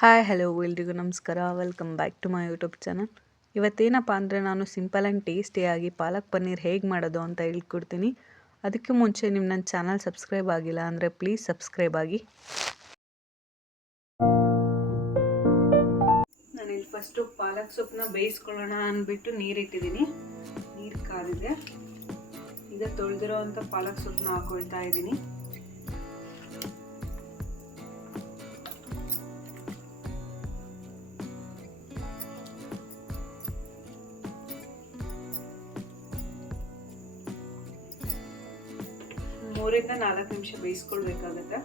Hi hello ಎಲ್ರಿಗೂ ನಮಸ್ಕಾರ. Welcome back to my YouTube channel. ಇವತ್ತೇನಪ್ಪ ಅಂದರೆ ನಾನು ಸಿಂಪಲ್ ಆ್ಯಂಡ್ ಟೇಸ್ಟಿಯಾಗಿ ಪಾಲಕ್ ಪನ್ನೀರ್ ಹೇಗೆ ಮಾಡೋದು ಅಂತ ಹೇಳ್ಕೊಡ್ತೀನಿ. ಅದಕ್ಕೆ ಮುಂಚೆ ನಿಮ್ಮ ನನ್ನ ಚಾನಲ್ ಸಬ್ಸ್ಕ್ರೈಬ್ ಆಗಿಲ್ಲ ಅಂದರೆ ಪ್ಲೀಸ್ ಸಬ್ಸ್ಕ್ರೈಬ್ ಆಗಿ. ನಾನಿಲ್ಲಿ ಫಸ್ಟು ಪಾಲಕ್ ಸೊಪ್ಪನ್ನ ಬೇಯಿಸ್ಕೊಳ್ಳೋಣ ಅಂದ್ಬಿಟ್ಟು ನೀರಿಟ್ಟಿದ್ದೀನಿ. ನೀರು ಕಾದಿದೆ. ಈಗ ತೊಳೆದಿರೋ ಅಂಥ ಪಾಲಕ್ ಸೊಪ್ಪನ್ನ ಹಾಕೊಳ್ತಾ ಇದ್ದೀನಿ. ಮೂರಿಂದ 4 ನಿಮಿಷ ಬೇಯಿಸ್ಕೊಳ್ಬೇಕಾಗತ್ತೆ.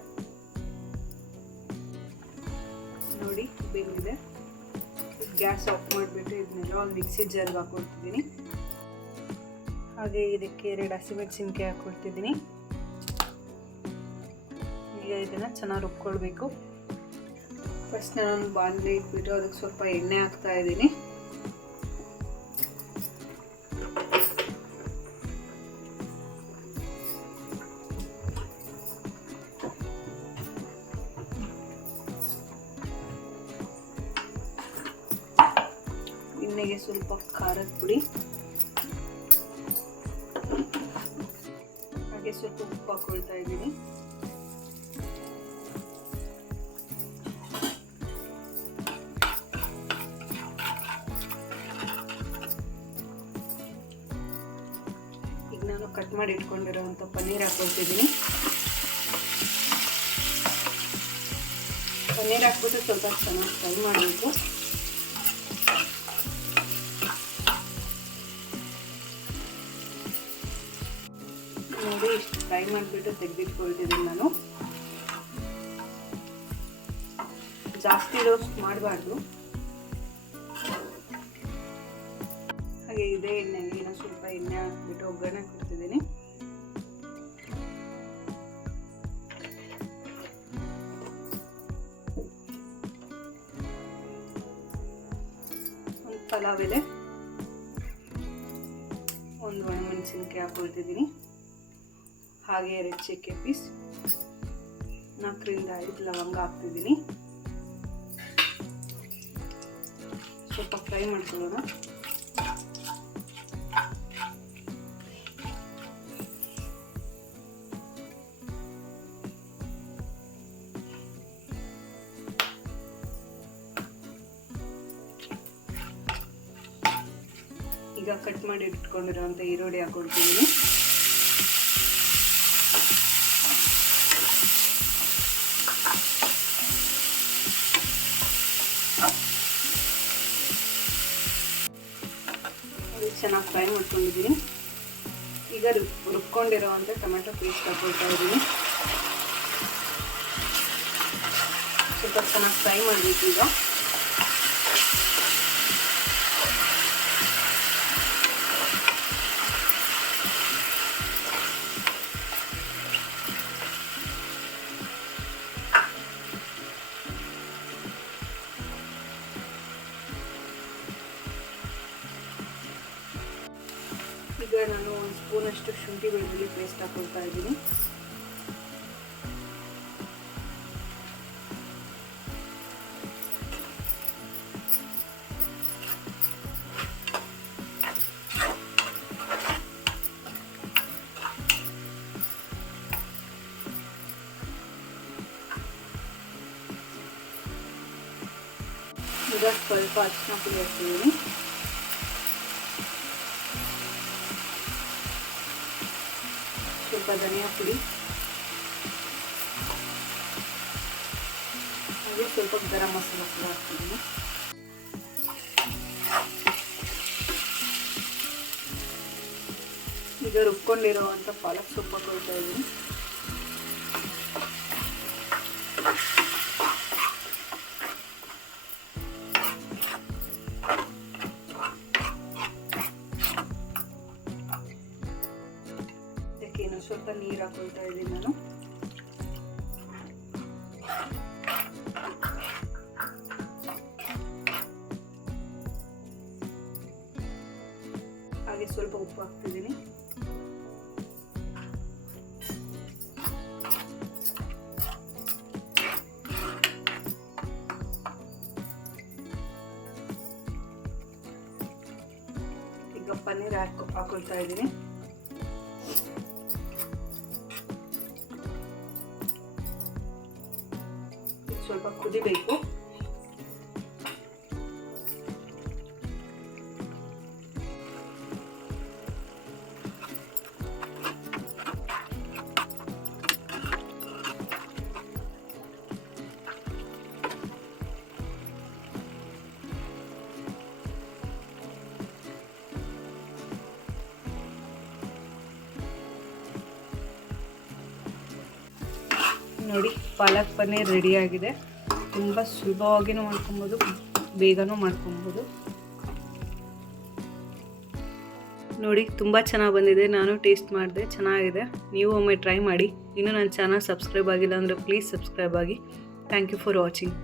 ನೋಡಿ ಬೆಂದಿದೆ. ಗ್ಯಾಸ್ ಆಫ್ ಮಾಡಿಬಿಟ್ಟು ಇದನ್ನೆಲ್ಲ ಒಂದು ಮಿಕ್ಸಿ ಜಾರ್ಗೆ ಹಾಕೊಳ್ತಿದ್ದೀನಿ. ಹಾಗೆ ಇದಕ್ಕೆ 2 ಹಸಿಮೆಣಸಿನ್ಕಾಯಿ ಹಾಕೊಳ್ತಿದ್ದೀನಿ. ಈಗ ಇದನ್ನು ಚೆನ್ನಾಗಿ ರುಬ್ಕೊಳ್ಬೇಕು. ಫಸ್ಟ್ ನಾನು ಬಾಣಲೆ ಇಟ್ಬಿಟ್ಟು ಅದಕ್ಕೆ ಸ್ವಲ್ಪ ಎಣ್ಣೆ ಹಾಕ್ತಾ ಇದ್ದೀನಿ. ಎಣ್ಣೆಗೆ ಸ್ವಲ್ಪ ಖಾರದ ಪುಡಿ, ಹಾಗೆ ಸ್ವಲ್ಪ ಉಪ್ಪು ಹಾಕೊಳ್ತಾ ಇದ್ದೀನಿ. ಈಗ ನಾನು ಕಟ್ ಮಾಡಿ ಇಟ್ಕೊಂಡಿರೋಂಥ ಪನ್ನೀರ್ ಹಾಕೊಳ್ತಿದ್ದೀನಿ. ಪನ್ನೀರ್ ಹಾಕ್ಬಿಟ್ಟು ಸ್ವಲ್ಪ ಚೆನ್ನಾಗಿ ಫ್ರೈ ಮಾಡಬೇಕು. ನೋಡಿ ಇಷ್ಟು ಫ್ರೈ ಮಾಡಿಬಿಟ್ಟು ತೆಗೆದಿಟ್ಕೊಳ್ತಿದ್ದೀನಿ ನಾನು. ಜಾಸ್ತಿ ರೋಸ್ಟ್ ಮಾಡಬಾರ್ದು. ಹಾಗೆ ಇದೇ ಎಣ್ಣೆಗೆ ಇನ್ನೂ ಸ್ವಲ್ಪ ಎಣ್ಣೆ ಹಾಕ್ಬಿಟ್ಟು ಒಗ್ಗರಣೆ ಕೊಡ್ತಿದ್ದೀನಿ. ಒಂದು ಪಲಾವ್ ಎಲೆ, ಒಂದು ಒಣಮೆಣಸಿನ್ಕಾಯಿ ಹಾಕೊಳ್ತಿದ್ದೀನಿ. ಹಾಗೆ 2 ಚಕ್ಕೆ ಪೀಸ್, 4ರಿಂದ 5 ಲವಂಗ ಹಾಕ್ತಿದ್ದೀನಿ. ಸ್ವಲ್ಪ ಫ್ರೈ ಮಾಡ್ಕೊಳ್ಳೋಣ. ಈಗ ಕಟ್ ಮಾಡಿ ಇಟ್ಕೊಂಡಿರೋಂಥ ಈರುಳ್ಳಿ ಹಾಕೊಳ್ತಿದ್ದೀನಿ. ಚೆನ್ನಾಗಿ ಫ್ರೈ ಮಾಡ್ಕೊಂಡಿದ್ದೀನಿ. ಈಗ ರುಬ್ಕೊಂಡಿರೋವಂಥ ಟೊಮೆಟೊ ಪೇಸ್ಟ್ ಹಾಕೊಳ್ತಾ ಇದ್ದೀನಿ. ಸ್ವಲ್ಪ ಚೆನ್ನಾಗಿ ಫ್ರೈ ಮಾಡಬೇಕು. ಈಗ ಈಗ ನಾನು 1 ಸ್ಪೂನಷ್ಟು ಶುಂಠಿ ಬೆಳ್ಳುಳ್ಳಿ ಪೇಸ್ಟ್ ಹಾಕೊಳ್ತಾ ಇದ್ದೀನಿ. ಈಗ ಸ್ವಲ್ಪ ಅರಿಶಿನ ಪುಡಿ ಹಾಕ್ತಿದ್ದೀನಿ. ಸ್ವಲ್ಪ ಧನಿಯಾ ಪುಡಿ, ಹಾಗೆ ಸ್ವಲ್ಪ ಗರಂ ಮಸಾಲ ಕೂಡ ಹಾಕ್ತಿದ್ದೀನಿ. ಈಗ ರುಬ್ಕೊಂಡಿರೋವಂಥ ಪಾಲಕ್ ಸೊಪ್ಪು ಹಾಕೊಳ್ತಾ ಇದ್ದೀನಿ. ಇದಕ್ಕೆ ಸ್ವಲ್ಪ ನೀರು ಹಾಕೊಳ್ತಾ ಇದ್ದೀನಿ ನಾನು. ಹಾಗೆ ಸ್ವಲ್ಪ ಉಪ್ಪು ಹಾಕ್ತಿದ್ದೀನಿ. ಪನ್ನೀರ್ ಹಾಕೊಳ್ತಾ ಇದ್ದೀನಿ. ಸ್ವಲ್ಪ ಕುದಿಬೇಕು. ನೋಡಿ, ಪಾಲಕ್ ಪನ್ನೀರ್ ರೆಡಿಯಾಗಿದೆ. ತುಂಬ ಸುಲಭವಾಗಿಯೂ ಮಾಡ್ಕೊಬೋದು, ಬೇಗನೂ ಮಾಡ್ಕೊಬೋದು. ನೋಡಿ, ತುಂಬ ಚೆನ್ನಾಗಿ ಬಂದಿದೆ. ನಾನು ಟೇಸ್ಟ್ ಮಾಡಿದೆ, ಚೆನ್ನಾಗಿದೆ. ನೀವು ಒಮ್ಮೆ ಟ್ರೈ ಮಾಡಿ. ಇನ್ನೂ ನನ್ನ ಚಾನಲ್ ಸಬ್ಸ್ಕ್ರೈಬ್ ಆಗಿಲ್ಲ ಅಂದರೆ ಪ್ಲೀಸ್ ಸಬ್ಸ್ಕ್ರೈಬ್ ಆಗಿ. Thank you for watching.